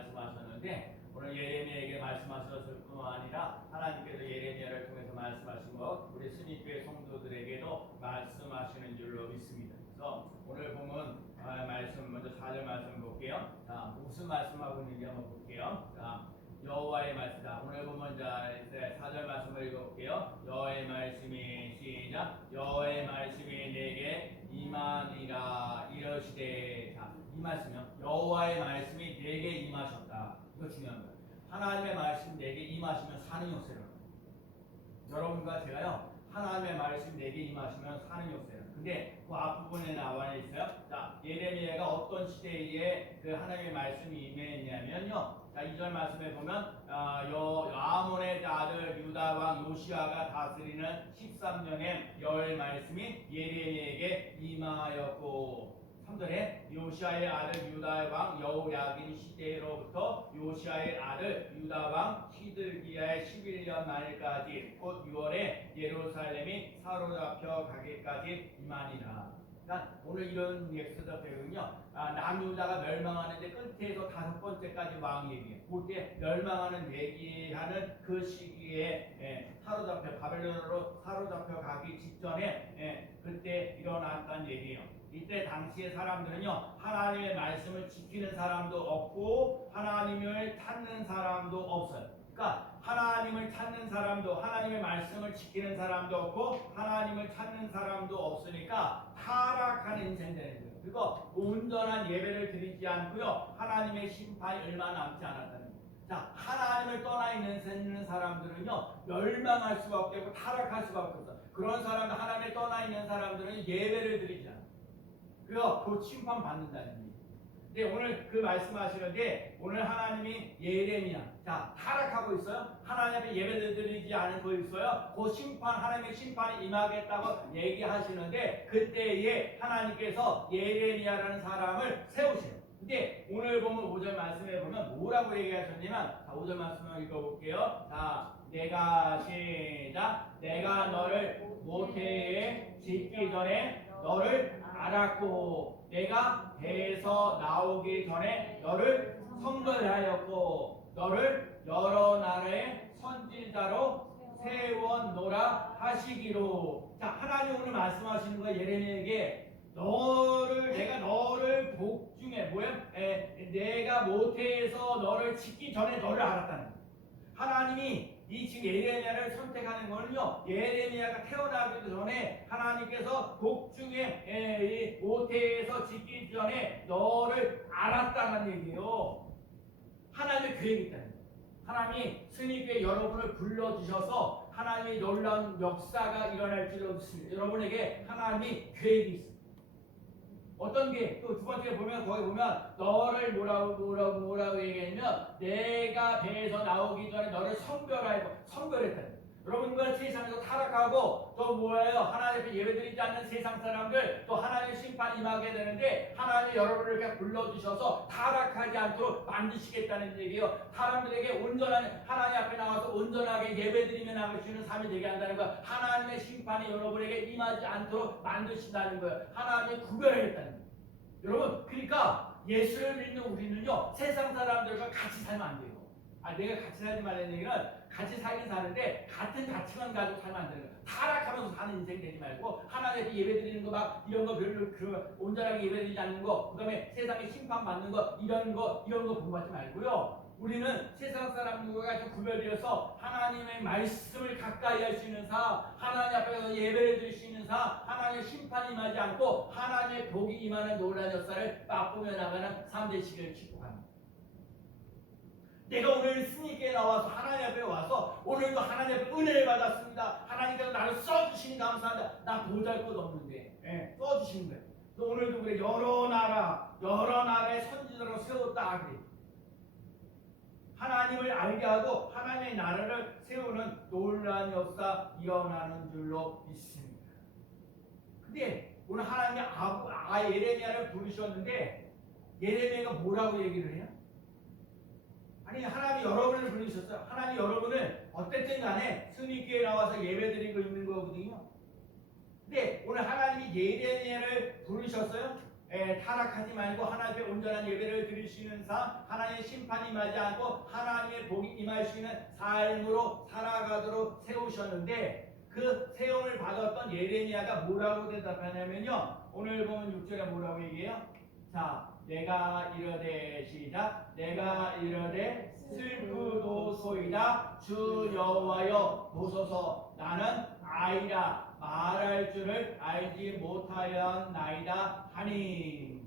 말씀하셨는데 오늘 예레미야에게 말씀하셨을 뿐만 아니라 하나님께서 예레미야를 통해서 말씀하신 것 우리 스니교회 성도들에게도 말씀하시는 줄로 믿습니다. 그래서 오늘 보면 말씀 먼저 4절 말씀 볼게요. 자, 무슨 말씀하고 있는지 한번 볼게요. 자, 여호와의 말씀. 자, 오늘 보면 자, 이제 4절 말씀을 읽어볼게요. 여호와의 말씀이 시작. 여호와의 말씀이 내게 임하니라 이러시되. 자, 이 말씀이요. 여호와의 말씀이 내게 임하셨다. 이거 중요한 거예요. 하나님의 말씀 내게 임하시면 사는 역사를. 여러분과 제가요. 하나님의 말씀 내게 임하시면 사는 역사예요. 근데 그 앞부분에 나와 있어요. 자, 예레미야가 어떤 시대에 그 하나님의 말씀이 임했냐면요. 자, 2절 말씀에 보면 아몬의 아들 유다 왕 요시아가 다스리는 13년에 여호와의 말씀이 예레미야에게 임하였고 3절에 요시아의 아들 유다의 왕 여호야긴 시대로부터 요시아의 아들 유다 왕 히드기야의 11년 말까지 곧 6월에 예루살렘이 사로잡혀 가기까지 임하니라. 그러니까 오늘 이런 엑소더 배경은요. 남유다가 멸망하는데 끝에서 5번째까지 왕이 얘기해요. 그때 멸망하는 얘기하는 그 시기에 사로잡혀 바벨론으로 사로잡혀 가기 직전에 그때 일어났다는 얘기예요. 이때 당시의 사람들은요. 하나님의 말씀을 지키는 사람도 없고 하나님을 찾는 사람도 없어요. 그러니까 하나님을 찾는 사람도 하나님의 말씀을 지키는 사람도 없고 하나님을 찾는 사람도 없으니까 타락한 인생 되는 거예요. 그리고 온전한 예배를 드리지 않고요. 하나님의 심판이 얼마 남지 않았다는 거예요. 자, 하나님을 떠나 있는 사람들은요. 멸망할 수밖에 없고 타락할 수밖에 없어요. 그런 사람들 하나님을 떠나 있는 사람들은 예배를 드리지 않아요. 그래서 그 심판 받는다는 얘기예요. 근데 오늘 그 말씀하시는데 오늘 하나님이 예레미야 자 타락하고 있어요. 하나님 앞에 예배를 드리지 않고 있어요. 그 심판 하나님의 심판이 임하겠다고 얘기하시는데 그때에 하나님께서 예레미야라는 사람을 세우세요. 근데 오늘 보면 5절 말씀에 보면 뭐라고 얘기하셨냐면 자 5절 말씀을 읽어볼게요. 자 내가 시작 내가 너를 모태에 짓기 전에 너를 알았고 내가 배에서 나오기 전에 너를 선별하였고 너를 여러 나라의 선지자로 세워놓으라 하시기로. 자 하나님 오늘 말씀하시는 거예요. 예레미야에게 내가 너를 복중에 내가 모태에서 너를 짓기 전에 너를 알았다는 거예요. 하나님이 이 지금 예레미야를 선택하는 거는요. 예레미야가 태어나기도 전에 하나님께서 복중에 모태에서 짓기 전에 너를 알았다는 얘기예요. 하나님의 계획이 있다는 거예요. 하나님이 스니교회 여러분을 불러주셔서 하나님의 놀라운 역사가 일어날 줄 믿습니다. 여러분에게 하나님이 계획이 있습니다. 어떤 게 또 두 번째 보면 거기 보면 너를 뭐라고 얘기하냐면 내가 배에서 나오기 전에 너를 선별했다. 여러분과 세상에서 타락하고 또 뭐예요? 하나님 앞에 예배드리지 않는 세상 사람들 또 하나님의 심판이 임하게 되는데 하나님이 여러분을 이렇게 불러주셔서 타락하지 않도록 만드시겠다는 얘기예요. 사람들에게 온전한 하나님 앞에 나와서 온전하게 예배드리며 나가시는 삶이 되게 한다는 거예요. 하나님의 심판이 여러분에게 임하지 않도록 만드신다는 거예요. 하나님이 구별하겠다는 거예요. 여러분 그러니까 예수를 믿는 우리는요 세상 사람들과 같이 살면 안 돼요. 내가 같이 살지 말라는 얘기는 같이 살긴 사는데 같은 가치관 가지고 살면 안 되는 거예요. 타락하면서 사는 인생 되지 말고 하나님 앞에 예배드리는 거 막 이런 거 별로 온전하게 예배드리지 않는 거 그다음에 세상에 심판받는 거 이런 거 본받지 말고요. 우리는 세상 사람들과 좀 구별되어서 하나님의 말씀을 가까이 할 수 있는 사, 하나님 앞에서 예배를 드릴 수 있는 사, 하나님의 심판이 임하지 않고 하나님의 복이 임하는 놀라운 역사를 맛보며 나가는 3대 시기를 축복합니다. 내가 오늘 스님께 나와서 하나님 앞에 와서 오늘도 하나님 앞에 은혜를 받았습니다. 하나님께서 나를 써주시니 감사합니다. 나 보잘것없는데 써주시는 거예요. 또 오늘도 그래 여러 나라의 선지자로 세웠다 그래. 하나님을 알게 하고 하나님의 나라를 세우는 놀라운 역사 일어나는 줄로 믿습니다. 근데 오늘 하나님이 예레미야를 부르셨는데 예레미야가 뭐라고 얘기를 해요? 아니 하나님이 여러분을 부르셨어요. 하나님이 여러분을 어쨌든 간에 스님교회에 나와서 예배드리고 있는 거거든요. 근데 오늘 하나님이 예레미야를 부르셨어요. 타락하지 말고 하나님의 온전한 예배를 드릴 수 있는 삶, 하나님의 심판이 임하지 않고 하나님의 복이 임할 수 있는 삶으로 살아가도록 세우셨는데 그 세움을 받았던 예레미야가 뭐라고 대답하냐면요. 오늘 보면 6절에 뭐라고 얘기해요? 자, 내가 이르되 시작. 내가 이르되 슬프도소이다. 주 여호와여 보소서. 나는 아이라 말할 줄을 알지 못하였나이다 하니.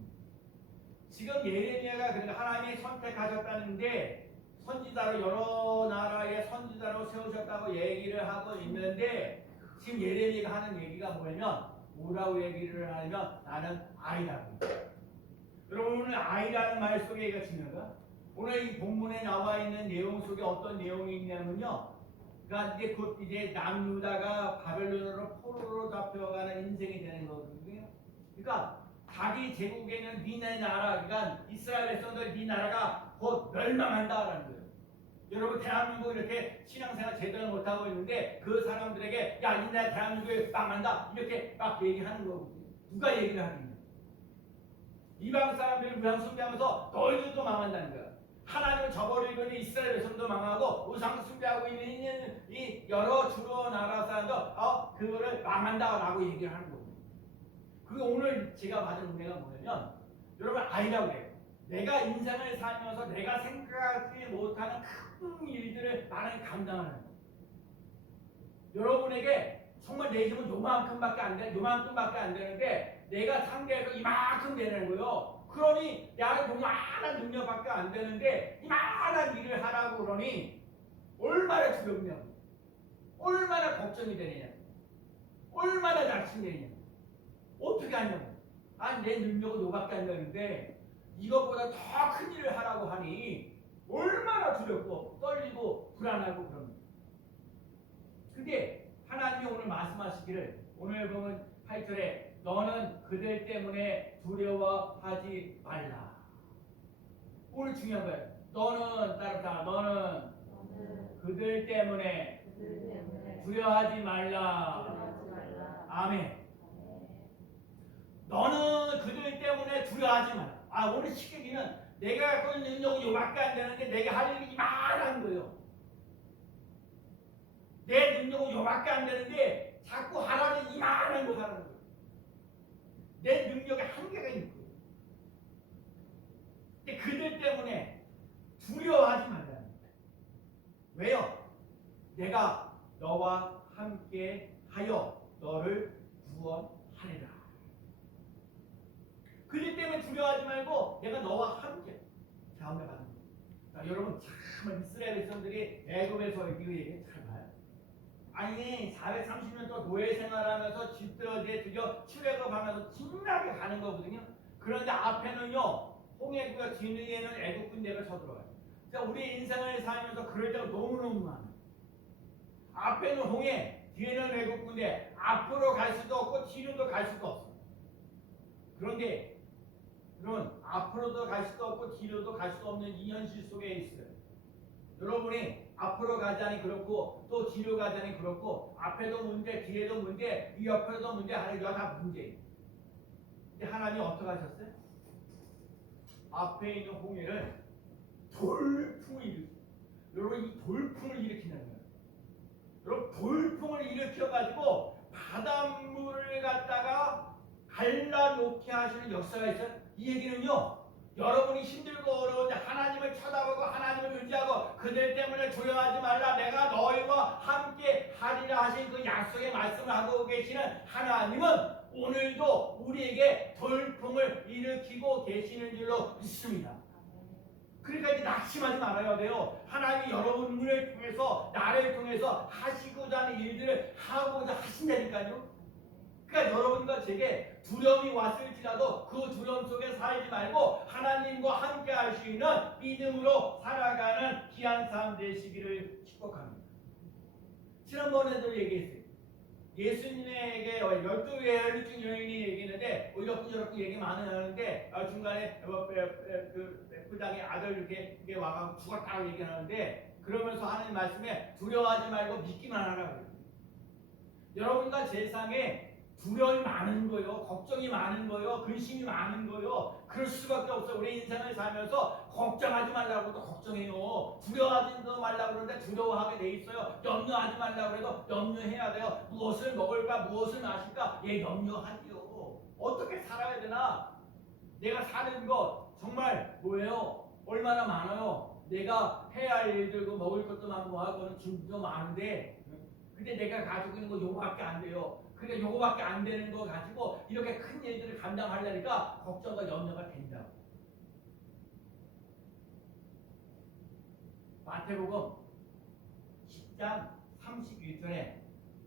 지금 예레미야가 그러니까 하나님이 선택하셨다는데 선지자로 여러 나라의 선지자로 세우셨다고 얘기를 하고 있는데 지금 예레미야가 하는 얘기가 뭐라고 얘기를 하냐면 나는 아이라고. 여러분 오늘 아이라는 말 속에 이거 중요한가? 오늘 이 본문에 나와 있는 내용 속에 어떤 내용이 있냐면요. 그러니까 이제 곧 이제 남유다가 바벨론으로 포로로 잡혀가는 인생이 되는 거거든요. 그러니까 자기 제국에는 니네 나라, 그러니까 이스라엘 백성들 네 나라가 곧 멸망한다라는 거예요. 여러분 대한민국 이렇게 신앙생활 제대로 못하고 있는데 그 사람들에게 야 니네 대한민국이 망한다 이렇게 막 얘기하는 거거든요. 누가 얘기를 하겠냐? 이방 사람들이 우상 숭배하면서 너희들도 망한다는 거야. 하나님을 저버리고 있는 이스라엘 백성도 망하고 우상 숭배하고 있는 이 여러 주로 나라 사람도 그거를 망한다라고 얘기를 하는 거거든요. 그게 오늘 제가 받은 은혜가 뭐냐면 여러분 아이라고 그래요. 내가 인생을 살면서 내가 생각하지 못하는 큰 일들을 나는 감당하는 거예요. 여러분에게 정말 내 힘은 요만큼밖에 안 되는데 내가 상대해서 이만큼 되는 거예요. 그러니 나는 요만한 능력밖에 안 되는데 이만한 일을 하라고 그러니 얼마나 두렵냐고, 얼마나 걱정이 되느냐고, 얼마나 낙심되느냐고, 어떻게 하냐고. 아니 내 능력은 요밖에 안 되는데 이것보다 더 큰 일을 하라고 하니 얼마나 두렵고 떨리고 불안하고 그럽니다. 근데 하나님이 오늘 말씀하시기를 오늘 보면 8절에 너는 그들 때문에 두려워하지 말라. 오늘 중요한 거예요. 너는 따르다. 너는 그들 때문에 두려워하지 말라. 아멘. 너는 그들 때문에 두려워하지 말라. 오늘 시계기는 내가 갖고 있는 능력은 요밖에 안 되는데 내가 할 일이 이만한 거예요. 내 능력은 요밖에 안 되는데 자꾸 하라는 이만한 거 하라는 거예요. 내 능력에 한계가 있는 거예요. 근데 그들 때문에 두려워하지 말라는 거예요. 왜요? 내가 너와 함께 하여 너를 구원하리라. 그들 때문에 두려워하지 말고 내가 너와 함께 자원을 받는 거예요. 자, 여러분 참 이스라엘 백성들이 애굽에서 이거 얘기 잘 봐요. 아니 430년 동안 노예 생활하면서 집들어지에 드디어 출애굽하면서 진나게 가는 거거든요. 그런데 앞에는요 홍해구가 뒤에는 애굽 군대가 쳐들어가요. 그러니까 우리 인생을 살면서 그럴 때가 너무너무 많아요. 앞에는 홍해, 뒤에는 애굽 군대, 앞으로 갈 수도 없고 뒤로도 갈 수도 없어요. 그런데 그런 앞으로도 갈 수도 없고 뒤로도 갈 수도 없는 이 현실 속에 있어요. 여러분이 앞으로 가자니 그렇고 또 뒤로 가자니 그렇고 앞에도 문제, 뒤에도 문제, 이 옆에도 문제 하는 게 다 문제예요. 근데 하나님이 어떻게 하셨어요? 앞에 있는 홍해를 돌풍을 일으키고 여러분 이 돌풍을 일으키는 거예요. 여러분 돌풍을 일으켜가지고 바닷물을 갖다가 갈라놓게 하시는 역사가 있어요. 이 얘기는요. 여러분이 힘들고 어려운데 하나님을 쳐다보고 하나님을 의지하고 그들 때문에 두려워하지 말라. 내가 너희와 함께 하리라 하신 그 약속의 말씀을 하고 계시는 하나님은 오늘도 우리에게 돌풍을 일으키고 계시는 줄로 믿습니다. 그러니까 이제 낙심하지 말아야 돼요. 하나님이 여러분을 통해서 나를 통해서 하시고자 하는 일들을 하고자 하신다니까요. 그러니까 여러분과 제게 두려움이 왔을지라도 그 두려움 속에 살지 말고 하나님과 함께 할 수 있는 믿음으로 살아가는 귀한 삶 되시기를 축복합니다. 지난번에도 얘기했어요. 예수님에게 12 중 여인이 얘기했는데 이렇게 얘기 많이 하는데 중간에 그 부장의 아들 이렇게 와가지고 죽었다고 얘기하는데 그러면서 하는 말씀에 두려워하지 말고 믿기만 하라고 그래요. 여러분과 세상에 두려움이 많은 거요, 걱정이 많은 거요, 근심이 많은 거요. 그럴 수밖에 없어. 우리 인생을 살면서 걱정하지 말라고 해도 걱정해요. 두려워하지 말라고 그러는데 두려워하게 돼 있어요. 염려하지 말라고 해도 염려해야 돼요. 무엇을 먹을까, 무엇을 마실까, 예, 염려하지요. 어떻게 살아야 되나? 내가 사는 것 정말 뭐예요? 얼마나 많아요. 내가 해야 할 일들고 먹을 것도 많고 하고는 진짜 많은데, 근데 내가 가지고 있는 거 요거밖에 안 돼요. 그러니까 요거밖에 안 되는 거 가지고 이렇게 큰 일들을 감당하려니까 걱정과 염려가 된다고. 마태복음 10장 31절에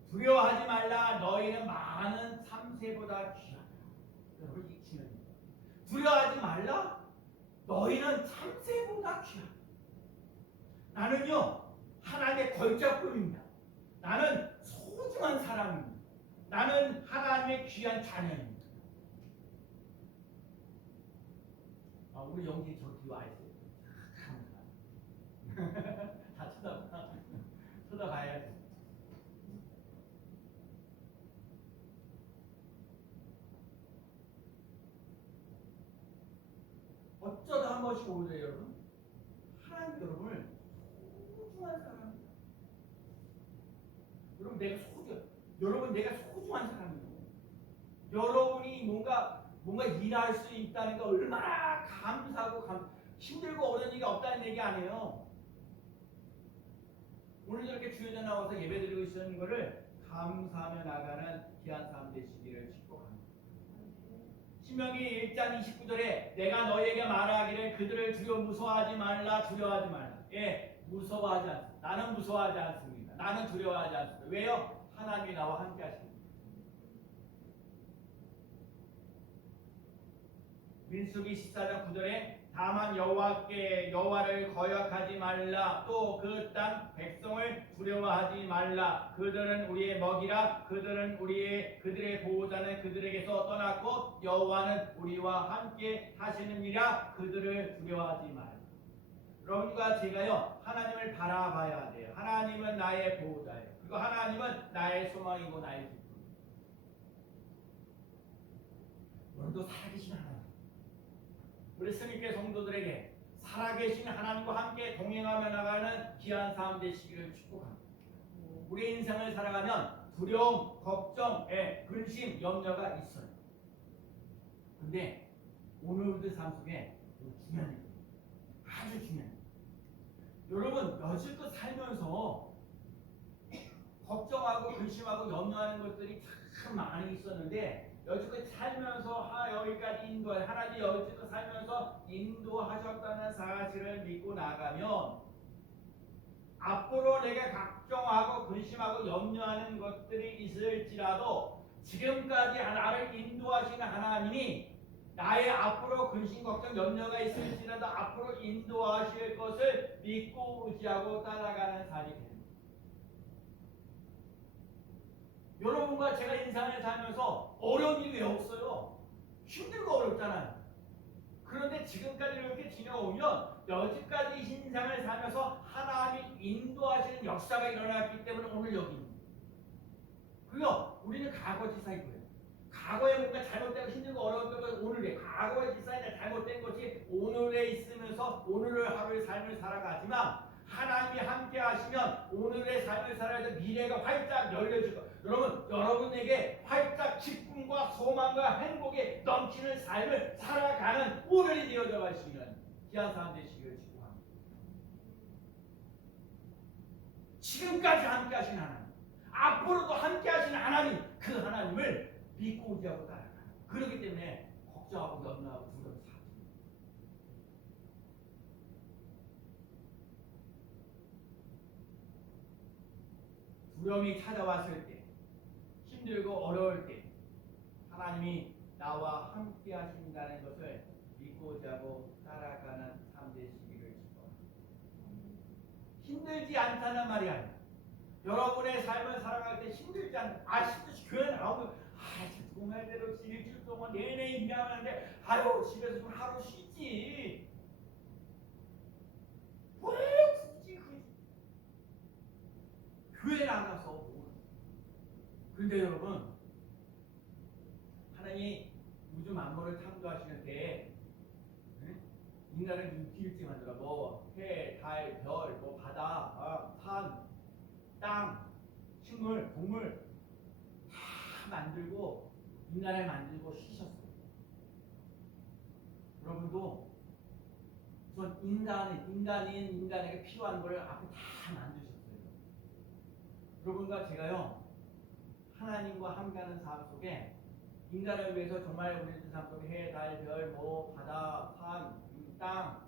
두려워하지 말라, 너희는 많은 참새보다 귀하다. 여러분, 이 중요합니다. 두려워하지 말라, 너희는 참새보다 귀하다. 나는요, 하나님의 걸작품입니다. 나는 소중한 사람입니다. 나는 하나님의 귀한 자녀입니다. 우리 영지 저 뒤에 와 있어요. 다 쳐다봐야 돼. 어쩌다 한 번씩 오래요, 여러분. 하나님 여러분을 소중한 사람입니다. 여러분 내가 소중한 사람이에요. 여러분이 뭔가 일할 수 있다는 거 얼마나 감사하고 힘들고 어려운 일이 없다는 얘기 아니에요. 오늘 저렇게 주여져 나와서 예배드리고 있는 거를 감사하며 나가는 귀한 삶 되시기를 축복합니다. 신명기 1장 29절에 내가 너희에게 말하기를 그들을 무서워하지 말라, 두려워하지 말라. 예, 무서워하지 않습니다. 나는 무서워하지 않습니다. 나는 두려워하지 않습니다. 왜요? 하나님이 나와 함께 하십니다. 민수기 14장 9절에 다만 여호와를 거역하지 말라, 또 그 땅 백성을 두려워하지 말라. 그들은 우리의 먹이라. 그들의 보호자는 그들에게서 떠났고 여호와는 우리와 함께 하시느니라. 그들을 두려워하지 말라. 여러분과 제가요, 하나님을 바라봐야 돼요. 하나님은 나의 보호자예요. 그리고 하나님은 나의 소망이고 나의 기쁨입니다. 오늘도 살아계신 하나님, 우리 승리교회 성도들에게 살아계신 하나님과 함께 동행하며 나가는 귀한 삶 되시기를 축복합니다. 우리 인생을 살아가면 두려움, 걱정, 근심, 염려가 있어요. 근데 오늘 우리 삶 속에 중요한 일이에요. 아주 중요한 일이에요. 여러분, 여지껏 살면서 걱정하고 근심하고 염려하는 것들이 참 많이 있었는데, 여지껏 살면서 여기까지 하나님 여지껏 살면서 인도하셨다는 사실을 믿고 나가면 앞으로 내가 걱정하고 근심하고 염려하는 것들이 있을지라도 지금까지 나를 인도하시는 하나님이 나의 앞으로 근심 걱정 염려가 있을지라도 앞으로 인도하실 것을 믿고 의지하고 따라가는 삶이 됩니다. 여러분과 제가 인생을 살면서 어려운 일이 왜 없어요? 힘들고 어렵잖아요. 그런데 지금까지 이렇게 지내오면 여지까지 인생을 살면서 하나님이 인도하시는 역사가 일어났기 때문에 오늘 여기 있는 거예요. 그리고 우리는 과거지사인 거예요. 과거에 뭔가 잘못되고 힘들고 어려웠던 건 오늘에, 과거의 지사이나 잘못된 것이 오늘에 있으면서 오늘을 하루의 삶을 살아가지만 하나님이 함께 하시면 오늘의 삶을 살아야 미래가 활짝 열려질 거예요. 여러분에게 활짝 기쁨과 소망과 행복에 넘치는 삶을 살아가는 오늘이 되어져 가시면 귀한 삶 되시기를 축복합니다. 지금까지 함께 하신 하나님, 앞으로도 함께 하신 하나님, 그 하나님을 믿고 의지하고 따라가요. 그렇기 때문에 걱정하고 염려하고 두려워 사지. 두려움이 찾아왔을 때, 힘들고 어려울 때 하나님이 나와 함께 하신다는 것을 믿고 의지하고 따라가는 삶 되시기를 축복합니다. 힘들지 않다는 말이 아니라 여러분의 삶을 살아갈 때 힘들지 않다. 교회 나오면 정말대로 일주일 동안 내내 일하는데 집에서 좀 하루 쉬지. 왜 굳이 교회 나가서. 근데 여러분, 땅, 식물, 동물 다 만들고 인간을 만들고 쉬셨어요. 여러분도 우선 인간에게 필요한 걸 앞에 다 만드셨어요. 여러분과 제가요 하나님과 함께하는 삶 속에 인간을 위해서 정말 우리 삶 속에 해, 달, 별, 바다, 산, 땅,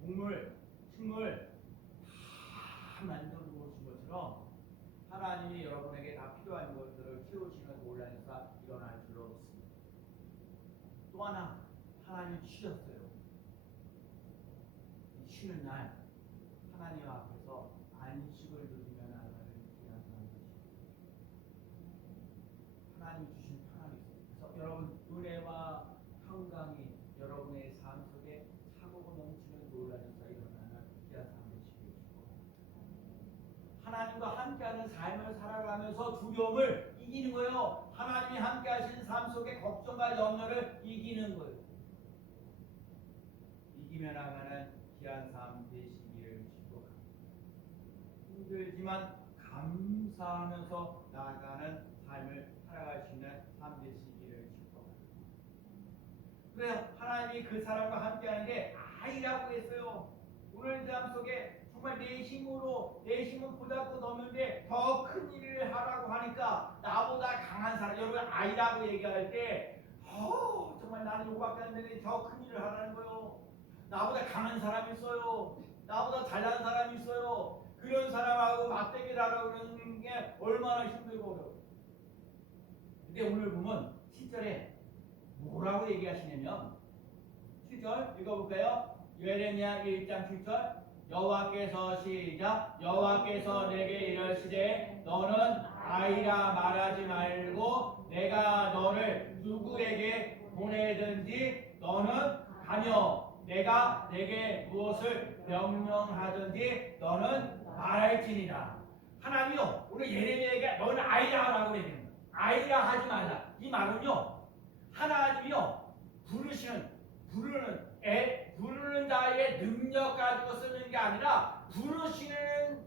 동물, 식물 다 만들어 놓으신 것처럼 하나님이 여러분에게 다 필요한 것들을 채우시는 놀라운 역사 일어날 줄로 믿습니다. 또 하나 하나님이 쉬셨어요. 이 쉬는 날 하나님 앞에서 안식을 누리며 나가는 귀한 사람이십니다. 하나님 주신 평안이 있어요. 그래서 여러분 은혜와 평강이 여러분의 삶 속에 차고 넘치는 놀라운 역사 일어나는 귀한 삶 되시기를 축복합니다. 하나님과 함께하는 삶을 살아가면서 두려움을 이기는 거예요. 하나님이 함께하시는 삶 속에 걱정과 염려를 이기는 거예요. 이기며 나가는 귀한 삶 되시기를 축복합니다. 힘들지만 감사하면서 나아가는 삶을 살아갈 수 있는 삶 되시기를 축복합니다. 그래요. 하나님이 그 사람과 함께하는 게 아이라고 했어요. 오늘 삶 속에 정말 내 힘은 보다 넘는데 더 큰 일을 하라고 하니까 나보다 강한 사람, 여러분 아이라고 얘기할 때 정말 나는 이거밖에 안 되는데 더 큰 일을 하라는 거예요. 나보다 강한 사람이 있어요. 나보다 잘난 사람이 있어요. 그런 사람하고 맞대기를 하라고 그러는 게 얼마나 힘들고 어려워요. 근데 오늘 보면 7절에 뭐라고 얘기하시냐면 7절 읽어볼까요? 예레미야 1장 7절 여호와께서 시작 여호와께서 내게 이르시되 너는 아이라 말하지 말고 내가 너를 누구에게 보내든지 너는 가며 내가 내게 무엇을 명령하든지 너는 말할지니라. 하나님이요 오늘 예레미야에게 너는 아이라 하라고 얘기해요. 아이라 하지 말라. 이 말은요 하나님이요 부르는 자의 능력 가지고 쓰는 게 아니라 부르시는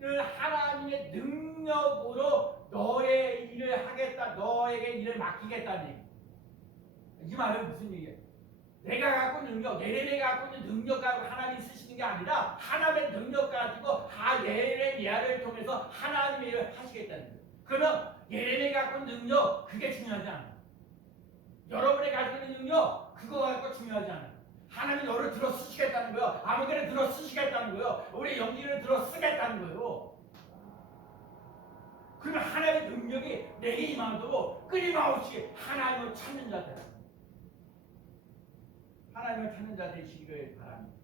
하나님의 능력으로 너의 일을 하겠다, 너에게 일을 맡기겠다는 얘기. 이 말은 무슨 얘기예요? 내가 갖고 있는 능력, 예레미야가 갖고 있는 능력 가지고 하나님이 쓰시는 게 아니라 하나님의 능력 가지고 예레미야를 통해서 하나님의 일을 하시겠다는 거예요. 그러면 예레미야가 갖고 있는 능력 그게 중요하지 않아요. 여러분이 가지고 있는 능력 그거 갖고 중요하지 않아요. 하나님이 너를 들어 쓰시겠다는 거예요. 아무데나 들어 쓰시겠다는 거예요. 우리 영기를 들어 쓰겠다는 거예요. 그러면 하나님의 능력이 내게 임하도록 끊임없이 하나님을 찾는 자들, 하나님을 찾는 자 되시기를 바랍니다.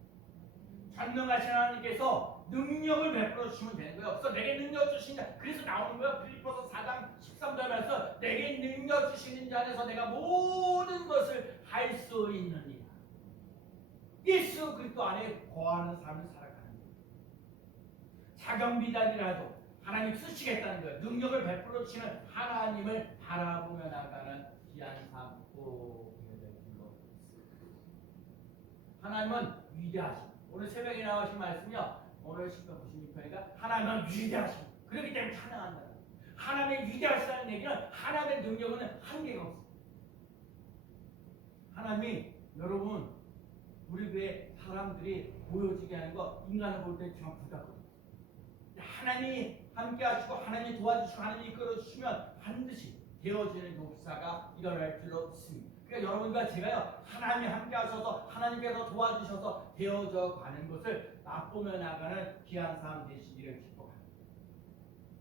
전능하신 하나님께서 능력을 베풀어 주시면 되는 거예요. 그래서 내게 능력 주시는 그래서 나오는 거예요. 빌립보서 4장 13절에서 내게 능력 주시는 자 안에서 내가 모든 것을 할 수 있느니라. 예수 그리스도 안에 거하는 삶을 살아가는 거예요. 작은 비단이라도 하나님 쓰시겠다는 거예요. 능력을 베풀어 주시는 하나님을 바라보며 나가는 귀한 삶 꼭 되어야 될 줄로 믿습니다. 하나님은 위대하십니다. 오늘 새벽에 나오신 말씀이요. 오늘 10편 96편이니까 하나님은 위대하십니다. 그렇기 때문에 찬양한다. 하나님의 위대하시다는 얘기는 하나님의 능력은 한계가 없습니다. 하나님이 여러분 우리 교회 사람들이 보여지게 하는 거 인간을 볼 때 좀 부담거든요. 하나님이 함께 하시고 하나님이 도와주시고 하나님이 이끌어 주시면 반드시 되어지는 역사가 일어날 줄로 믿습니다. 그러니까 여러분과 제가요 하나님이 함께 하셔서 하나님께서 도와주셔서 되어져 가는 것을 맛보며 나가는 귀한 삶 되시기를 축복합니다.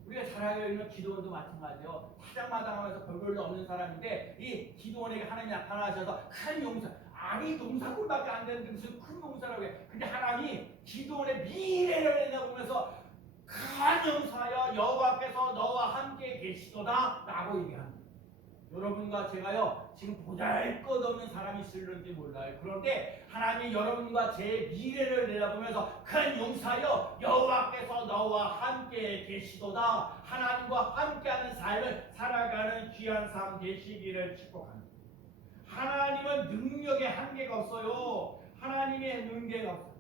우리가 잘 알고 있는 기도원도 마찬가지예요. 타작마당하면서 별볼도 없는 사람인데 이 기도원에게 하나님이 나타나셔서 큰 용사, 아니 농사꾼밖에 안 되는데 무슨 큰 용사라고 해. 근데 하나님이 기도원의 미래를 내다보면서 큰 용사여 여호와께서 너와 함께 계시도다 라고 얘기합니다. 여러분과 제가요 지금 보잘것없는 사람이 있을는지 몰라요. 그런데 하나님이 여러분과 제 미래를 내다보면서 큰 용사여 여호와께서 너와 함께 계시도다 하나님과 함께하는 삶을 살아가는 귀한 삶 되시기를 축복합니다. 하나님은 능력에 한계가 없어요. 하나님의 능계가 없어요.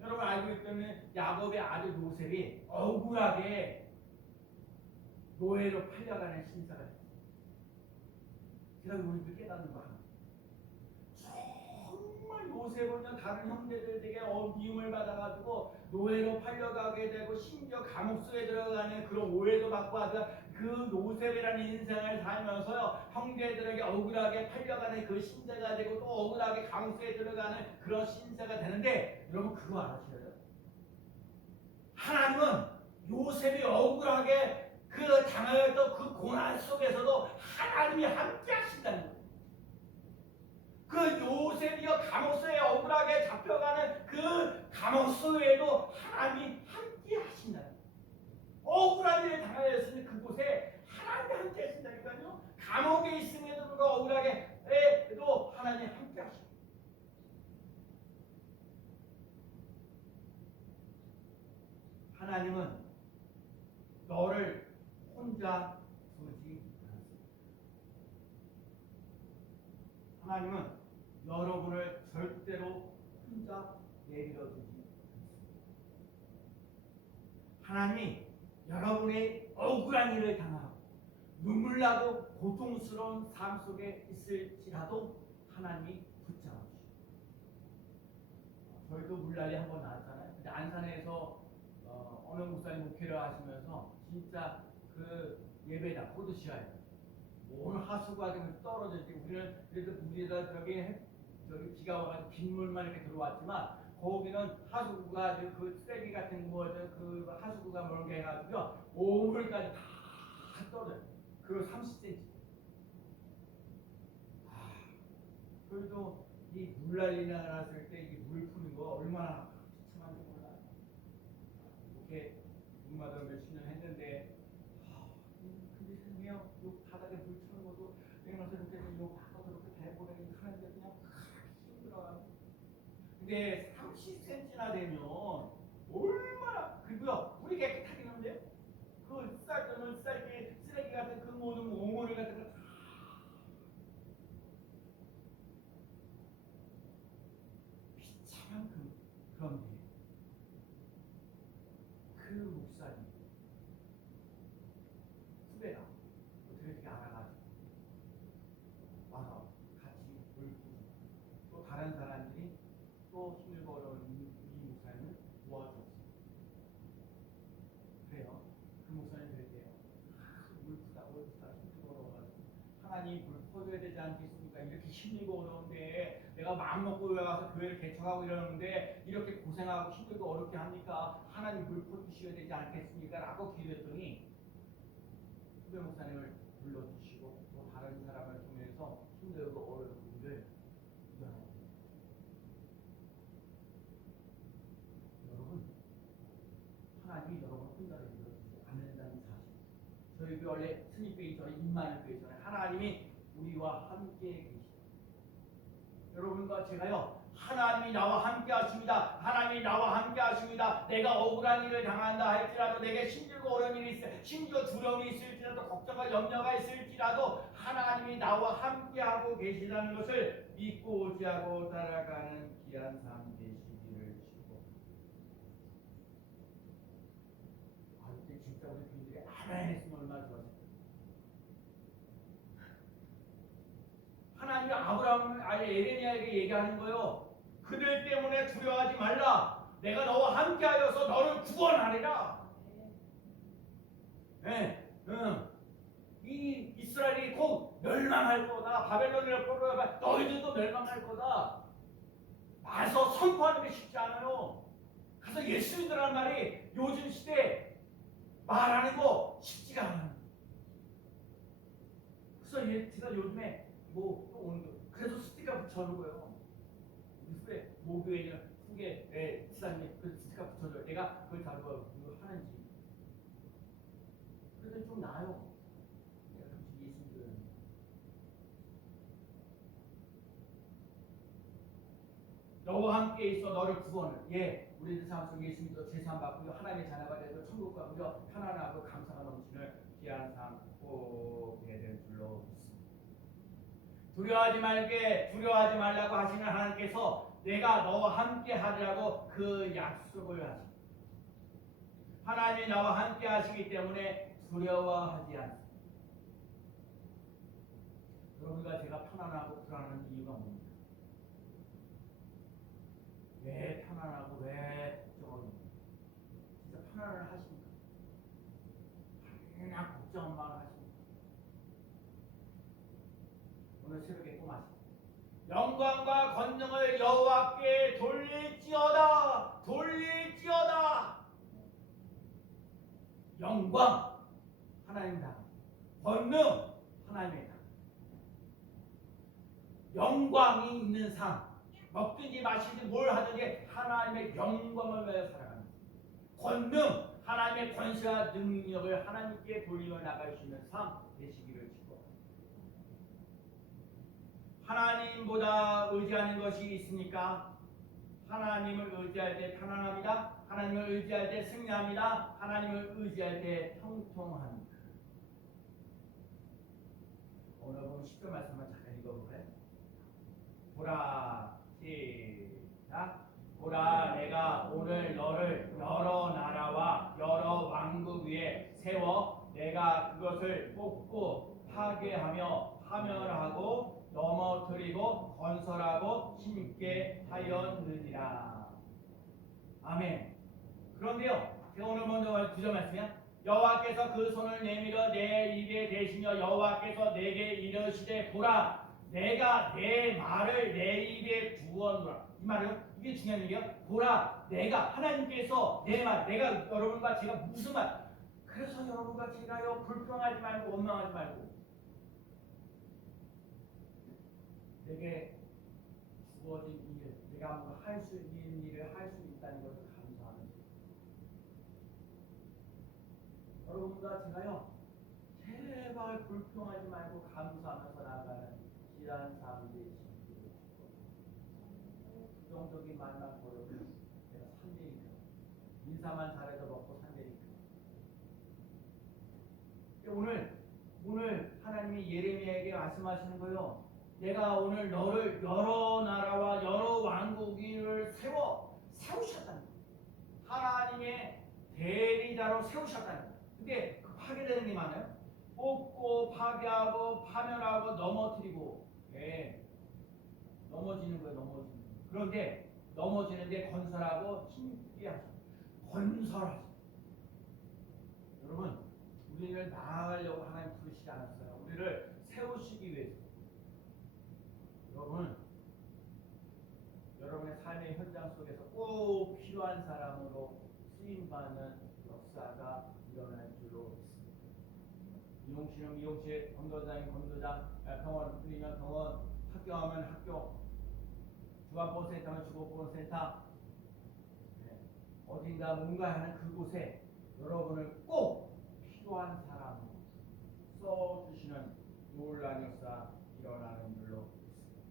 여러분 알고 있다면 야곱의 아들 요셉이 억울하게 노예로 팔려가는 신사가 됐어요. 제가 우리도 깨닫는 거 하나. 정말 요셉은요 다른 형제들에게 미움을 받아가지고 노예로 팔려가게 되고 심지어 감옥 속에 들어가는 그런 오해도 받고 하다가 그 요셉이라는 인생을 살면서요 형제들에게 억울하게 팔려가는 그 신세가 되고 또 억울하게 감옥 속에 들어가는 그런 신세가 되는데 여러분 그거 아시나요? 하나님은 요셉이 억울하게 그 당하였던 그 고난 속에서도 하나님이 함께 하신다는 거예요. 그 요셉이요 감옥 속에 억울하게 잡혀가는 그 감옥 속에도 하나님이 함께 하신다는 거예요. 억울한 일을 당하였으니 그곳에 하나님이 함께 하신다니까요. 감옥에 있음에도 불구하고 억울하게 해도 하나님이 함께 하십니다. 하나님은 너를 혼자 두지 않습니다. 하나님은 여러분을 절대로 혼자 내버려 두지 않습니다. 하나님이 여러분의 억울한 일을 당하고 눈물 나고 고통스러운 삶 속에 있을지라도 하나님이 붙잡아주십니다. 저희도 물난리 한번 나왔잖아요. 근데 안산에서 어느 목사님 목회를 하시면서 진짜 그 예배당 코드시아에 온 하수구가 떨어졌지. 우리는 그래도 우리가 저기 비가 와가지고 빗물만 이렇게 들어왔지만 거기는 하수구가 그 쓰레기 같은 거 그 하수구가 멀게 해가지고 오물까지 다 떨어져. 그리고 30cm. 저희도 이 물난리 났을 때 이 물 푸는 거 얼마나 비참한지 몰라요. 이렇게 묵마다 몇십 년 했는데 근데 세상에 요 바닥에 물 푸는 것도 내가 나서 이렇게 요 바닥으로 이렇게 대보내기 하는데 그냥 힘들어요. 근데 30cm나 되면 얼마나 그리고요 우리 깨끗하긴 한데요. 그 쓰레기 같은 그 모든 오모리 같은 거 다 비참한 그런데 그 목사님 후배가 어떻게 이렇게 알아가지고 와서 같이 물 뿌리고 또 다른 사람들이 또 힘들고 어려운 이 목사님을 도와줬어요. 그래요. 그 목사님 그랬대요. 물 푸다고 힘들고 어려워가지고 하나님 물 퍼줘야 되지 않겠습니까? 이렇게 힘들고 어려운데 내가 마음 먹고 와서 교회를 개척하고 이러는데 이렇게 고생하고 힘들고 어렵게 합니까? 하나님 물 퍼주셔야 되지 않겠습니까? 라고 기도했더니 후배 목사님을 불러주시고 또 다른 사람을 통해서 힘들고 어려운 분들 여러분 하나님이 여러분을 혼자로 밀어주지 않는다는 사실. 저희 원래 스님교회 전에 임마누엘 전에 하나님이 우리와 함께 계시다. 여러분과 제가요 하나님이 나와 함께 하십니다. 하나님이 나와 함께 하십니다. 내가 억울한 일을 당한다 할지라도 내게 힘들고 어려운 일이 있어 심지어 두려움이 있을지라도 걱정과 염려가 있을지라도 하나님이 나와 함께 하고 계시다는 것을 믿고 의지하고 살아가는 귀한 삶 되시기를 축복합니다. 이때 진짜 우리 교인들이 아멘 했으면 얼마나 좋았을까. 하나님이 에레미야에게 얘기하는 거요. 그들 때문에 두려워하지 말라. 내가 너와 함께하여서 너를 구원하리라. 네, 이 이스라엘이 곧 멸망할 거다. 바벨론이라 포로가 너희들도 멸망할 거다. 와서 선포하는 게 쉽지 않아요. 그래서 예수 믿으라는 말이 요즘 시대에 말하는 거 쉽지가 않아요. 그래서 제가 요즘에 또 오는 거. 그래서 스티커 붙여놓은 거예요. 후에 모교회는 후에 지사님이 그 스티커 붙여줘요. 내가 그걸 다루고 하는지. 그래도 좀 나아요. 내가 솔직히 예수 믿어요. 너와 함께 있어 너를 구원을. 우리들 삶 속에 예수 믿어 제사함 받고 하나님의 자녀가 되고 천국 가고요 편안하고 감사가 넘치는 귀한 삶 보게 될 줄로 믿습니다. 두려워하지 말라고 하시는 하나님께서 내가 너와 함께 하리라고 그 약속을 하십니다. 하나님이 나와 함께 하시기 때문에 두려워하지 않습니다. 여러분과 제가 편안하고 불안한 이유가 뭡니까? 왜 편안하고 왜 걱정하고 진짜 편안을 하십니까? 그냥 걱정만 하십니까? 오늘 새벽에 꿈하십니다. 영광과 권능을 여호와께 돌릴지어다. 돌릴지어다. 영광 하나님이다. 권능 하나님이다. 영광이 있는 삶, 먹든지 마시든지 뭘 하든지 하나님의 영광을 위하여 살아가는 권능, 하나님의 권세와 능력을 하나님께 돌려 나갈 수 있는 삶 되시기를 축복합니다. 하나님보다 의지하는 것이 있습니까? 하나님을 의지할 때 편안합니다. 하나님을 의지할 때 승리합니다. 하나님을 의지할 때 형통합니다. 오늘 보면 10절 말씀만 잠깐 읽어볼까요? 보라, 시작. 보라, 내가 오늘 너를 여러 나라와 여러 왕국 위에 세워 내가 그것을 뽑고 파괴하며 파멸하고 넘어뜨리고 건설하고 심게 하였느니라. 아멘. 그런데요, 제가 오늘 먼저 9절 말씀이야. 여호와께서 그 손을 내밀어 내 입에 대시며 여호와께서 내게 이르시되 보라, 내가 내 말을 내 입에 두었노라. 이 말이요, 이게 중요한 얘기예요. 보라, 내가 하나님께서 내 말, 내가 여러분과 제가 무슨 말. 그래서 여러분과 제가요 불평하지 말고 원망하지 말고 내게 주어진 일, 내가 뭔가 할 수 있는 일을 할 수 있다는 것을 감사하는 거예요. 여러분과 제가요 제발 불평하지 말고 감사하면서 나아가는 귀한 삶이 되시기를 축복합니다. 부정적인 말만 버려도 내가 산대니까 인사만 잘해서 먹고 산대니까. 오늘 하나님이 예레미야에게 말씀하시는 거예요. 내가 오늘 너를 여러 나라와 여러 왕국을 세우셨다는 거예요. 하나님의 대리자로 세우셨다는 거예요. 근데 그 파괴되는 게 많아요. 뽑고 파괴하고 파멸하고 넘어뜨리고, 넘어지는 거예요. 넘어지는 거예요. 그런데 넘어지는데 건설하고 힘있게 하죠. 건설하죠. 여러분, 우리를 나아가려고 하나님 부르시지 않았어요. 우리를 세우시기 위해서. 여러분의 삶의 현장 속에서 꼭 필요한 사람으로 쓰임받는 역사가 일어날 줄로 믿습니다. 미용실은 미용실, 검도장이면 검도장, 병원이면 병원, 학교하면 학교, 주간보호센터면 주간보호센터, 어딘가 뭔가 하는 그곳에 여러분을 꼭 필요한 사람으로 써주시는 놀라운 역사 일어나는 줄로 믿습니다.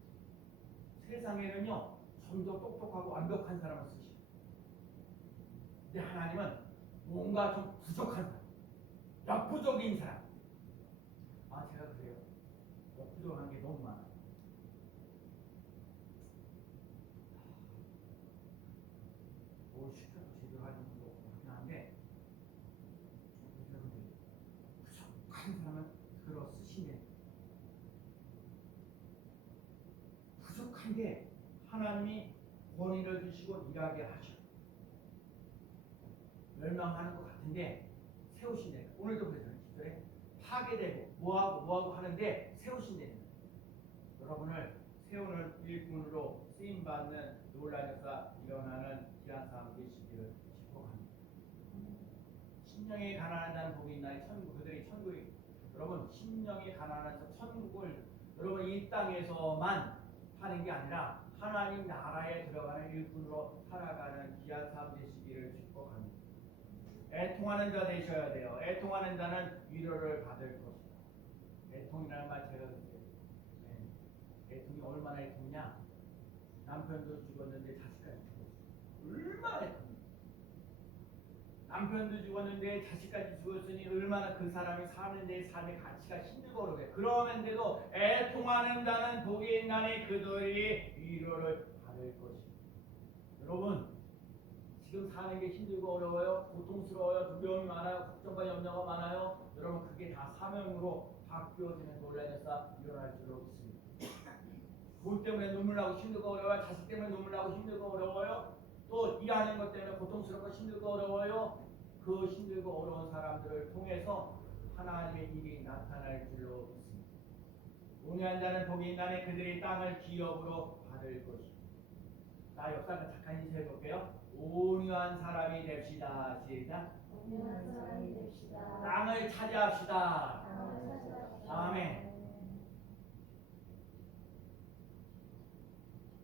세상에는요 좀 더 똑똑하고 완벽한 사람을 쓰십니다. 근데 하나님은 뭔가 좀 부족한 사람, 역부족인 사람. 제가 그래요. 역부족한 게 너무 많아요. 뭐 시켜도 제대로 하는 것도 없긴 한데 여러분들 부족한 사람은 들어 쓰시네. 부족한데 하나님이 권위를 주시고 일하게 하셔. 멸망하는 것 같은데 세우신대. 오늘도 그래서 기도에 파괴되고 뭐하고 하는데 세우신대. 여러분을 세우는 일꾼으로 쓰임받는 놀라운 역사 일어나는 귀한 삶 되시기를 축복합니다. 심령이 가난한 자는 복이 있나니 그들이 천국이. 여러분, 심령이 가난한 자 천국을 여러분 이 땅에서만 하는 게 아니라 하나님 나라에 들어가는 일꾼으로 살아가는 귀한 삶 되시기를 축복합니다. 애통하는 자 되셔야 돼요. 애통하는 자는 위로를 받을 것이다. 애통이라는 말 제가 그랬어요. 애통이 얼마나 애통이냐? 남편도 죽었는데 자식까지 죽었어요. 얼마나 애통이냐? 남편도 죽었는데 자식까지 죽었으니 얼마나 그 사람이 사는 데 삶의 가치가 힘들고 그래. 그러면서도 애통하는 자는 복이 있나니 그들이 위로를 받을 것입니다. 여러분, 지금 사는 게 힘들고 어려워요. 고통스러워요. 두려움이 많아요. 걱정과 염려가 많아요. 여러분 그게 다 사명으로 바뀌어지는 놀라는 역사 일어날 줄로 믿습니다. 돈 때문에 눈물 나고 힘들고 어려워요. 자식 때문에 눈물 나고 힘들고 어려워요. 또 일하는 것 때문에 고통스럽고 힘들고 어려워요. 그 힘들고 어려운 사람들을 통해서 하나님의 일이 나타날 줄로 믿습니다. 온유한 자는 복이 있나니 그들이 땅을 기업으로 받을 것이다. 나 역사는 잠깐 인쇄해볼게요. 온유한 사람이 됩시다. 시작. 온유한 사람이 됩시다. 땅을 차지합시다. 땅을 찾아갑시다. 아멘.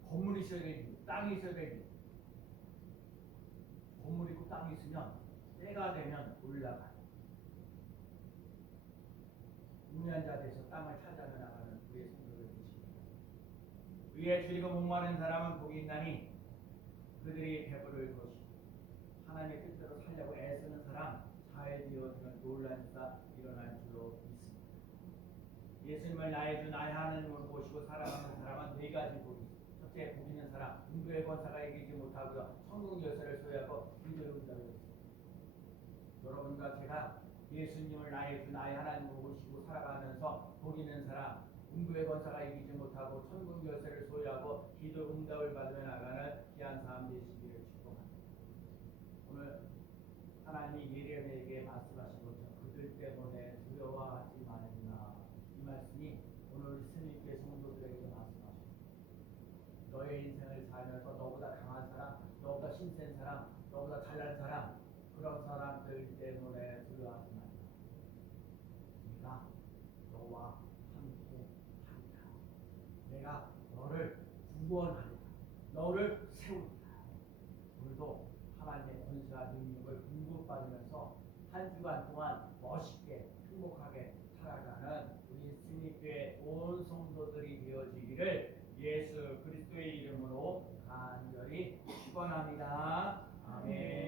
건물이 있어야 되지. 땅이 있어야 되지. 건물 있고 땅이 있으면 때가 되면 올라가. 온유한 자 돼서 땅을 찾아 나가는 우리의 성도들 되십니다. 의에 줄이고 목마른 사람은 복이 있나니 그들이 배부를 것이다. 하나님의 뜻대로 살려고 애쓰는 사람 잘 되어지는 놀라운 역사 일어날 줄로 믿습니다. 예수님을 나의 주 나의 하나님으로 모시고 살아가는 사람은 네 가지 복이 있습니다. 첫째, 복 있는 사람, 인도의 권사가 이기지 못하고요 천국 열쇠를 소유하고 기도를 온다고 했습니다. 여러분과 제가 예수님을 나의 주 나의 하나님으로 모시고 살아가면서 복 있는 사람, 음부의 권사가 이기지 못하고 천국 열쇠를 소유하고 기도 응답을 받으며 나가는 귀한 삶 되시기를 축복합니다. 오늘 하나님이 예레미야에게 말씀하신 것처럼 그들 때문에 두려워하지 말라. 이 말씀이 오늘 스님께 성도들에게 말씀하십니다. 너의 인생을 살면서 너보다 강한 사람, 너보다 힘센 사람, 너보다 잘난 사람, 그런 사람들 때문에 두려워하지 말라. 내가 너와 함께 하리라. 내가 너를 구원하리라. 너를 세우리라. 오늘도 하나님의 권세와 능력을 공급받으면서 한 주간 동안 멋있게 행복하게 살아가는 우리 스님교회 온 성도들이 되어지기를 예수 그리스도의 이름으로 간절히 축원합니다. 아멘.